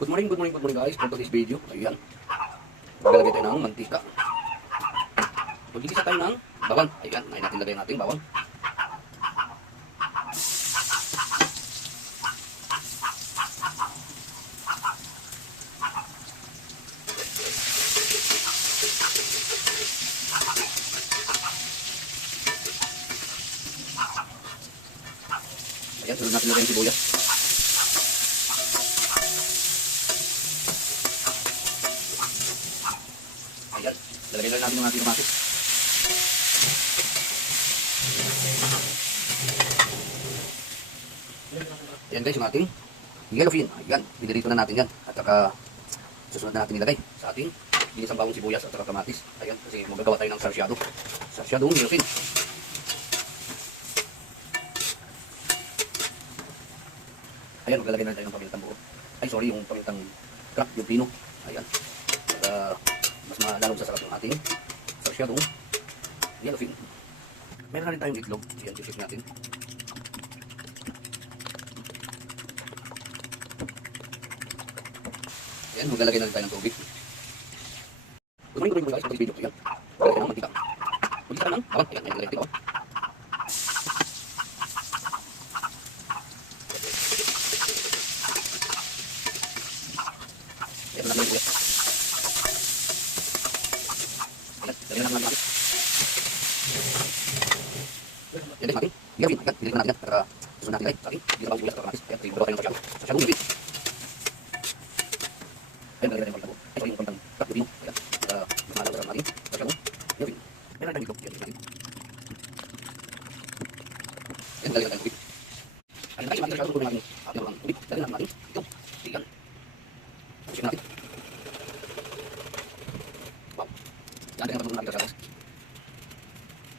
Good morning guys. For today's video, ayan. Maglalagay tayo ng mantika. Magigisa tayo ng bawang. Ayan, ngayon natin lagay natin bawang. Ayan, sunod natin lagay yung sibuyas. Ayan, lalagay lang natin yung ating kamatis. Ayan guys, yung ating yellowfin. Ayan, pinirito na natin yan. At saka susunod na natin nilagay sa ating ginisang bawang sibuyas at saka kamatis. Ayan, kasi magagawa tayo ng sarsyado. Sarsyadong yellowfin. Ayan, maglalagay na tayo ng pamintang buo. Ay, sorry, yung pamintang crack, yung pino. Ayan. Para mas malalong sa sarap ng ating sarsyadong yellowfin. Meron na rin tayong itlog. Ayan, sisip natin. Ayan, maglalagay na rin tayo ng tubig. Good morning guys, for this video. Ayan, maglalagay ng mantika. Maglalagay ng bawang. Ayan, maglalagay natin bawang. Ayan, maglalagay ng ulit. Ayan, lagyan natin natin. Ayan din natin. Yellowfin. Ayan, pinili na natin yan. Para susunod natin guys. Sa ating ginabang sibuyas at kamatis. Ayan, kasi magawa tayo ng sarsyadong yellowfin. Ayan, lalagyan natin ng ay, sorry, yung pamintang crack, yung pino. Ayan, para mas maalaw sa natin sarsyadong yellowfin. Meron tayong itlog. Ayan, natin. Ayan, lalagyan natin ng tubig. Ayan, guys, yung ating sarsyadong natin. Ayan, ang tubig. Lalagyan natin itlog. Ayan. Pusin natin. Wow. Yan, tingnan natin natin sarsyadong.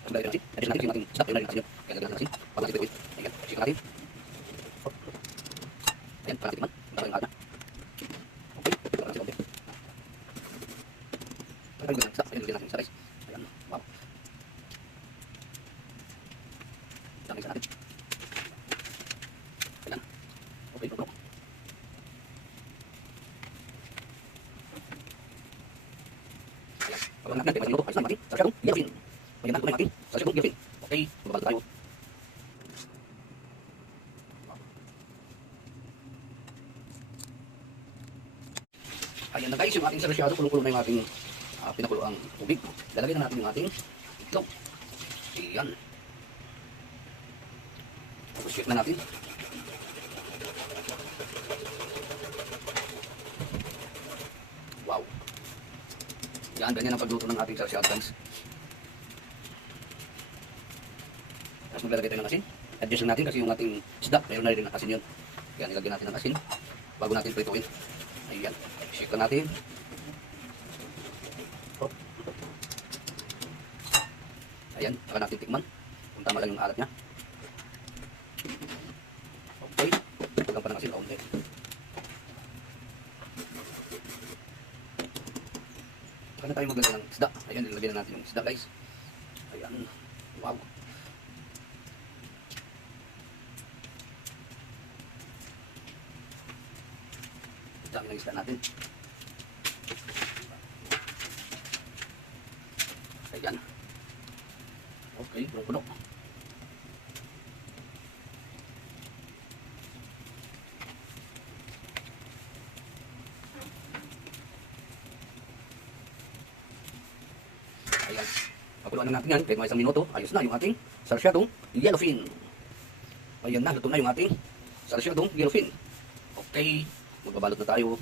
Ayan, lalagyan natin. Adjust natin yung ating stop. Ayan, lalagyan natin yun. Ayan, lalagyan natin. Pag natin ito. Ayan, pusin natin. Ayan, para natin tikman. Para yung alat. Ayan, lagyan natin isa guys. Ayan, wow. Ayan, isa natin. Ayan. Okay, bro. Ayan. Pagod natin, may minuto. Ayos na, mati. Sarsyadong yellowfin. Ayan na, kulay mati. Sarsyadong yellowfin. Okay, magbabalo tayo. Ayan na guys, yung ating sarsyado. Kulong-kulong na yung ating pinakulo ang tubig. Lalagay na natin yung ating itlog. Ayan. Tapos shake na natin. Wow. Yan, ganyan ang pagluto ng ating sarsyado guys. Tapos maglalagay tayo ng asin. Adjust natin kasi yung ating isda, mayroon na rin ng asin yun. Kaya nilagyan natin ng asin bago natin prituin. Ayan. Shake na natin. Ayan, saka natin tikman kung tama lang yung alat nya. Okay, huwag pa ng asin kaunti. Saka na tayo maglagay ng isda. Ayan, nilagay na natin yung isda guys. Ayan, wow. Dami ng isda natin. Ayan. Okay, puno-puno. Ayan. Pakuluan na natin yan. Kahit mga isang minuto, ayos na yung ating sarsyadong yellowfin. Ayan na, luto na yung ating sarsyadong yellowfin. Okay, magbabalot na tayo.